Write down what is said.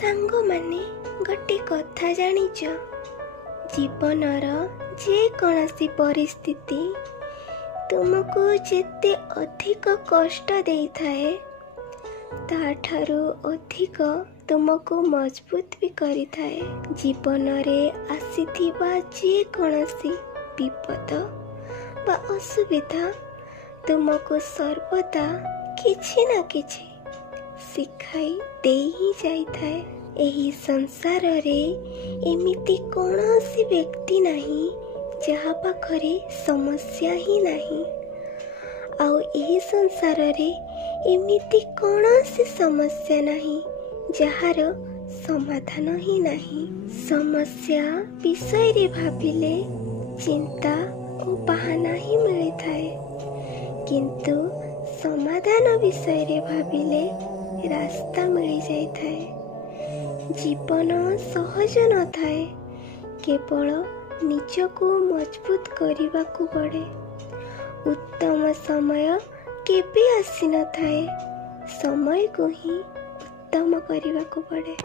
सांग माने गोटे कथा जानिच जीवनर जेकोसी परिस्थिति तुमको जेते अधिक कष्ट दे थाए ताठारू अधिक तुमको मजबूत भी करी थाए। जीवन रे आसीथिबा जेकोसी विपद बा असुविधा तुमको सर्वदा किछि ना किछि शिखाई दे ही जाई थाए। एही संसार रे एमिति कौनसी व्यक्ति नहीं जहा पाखरे समस्या ही नहीं आउ एही संसार रे एमिति कौनसी समस्या नहीं जहार समाधान ही नहीं। समस्या विषय रे भाबिले चिंता और बहाना ही मिली थाए किंतु समाधान विषय रे भाबिले रास्ता मिल जाई थाए। जीवन सहज न थाए केवल निजको मजबूत करने को पड़े। उत्तम समय केबे आसी न थाए समय को ही उत्तम करने को पड़े।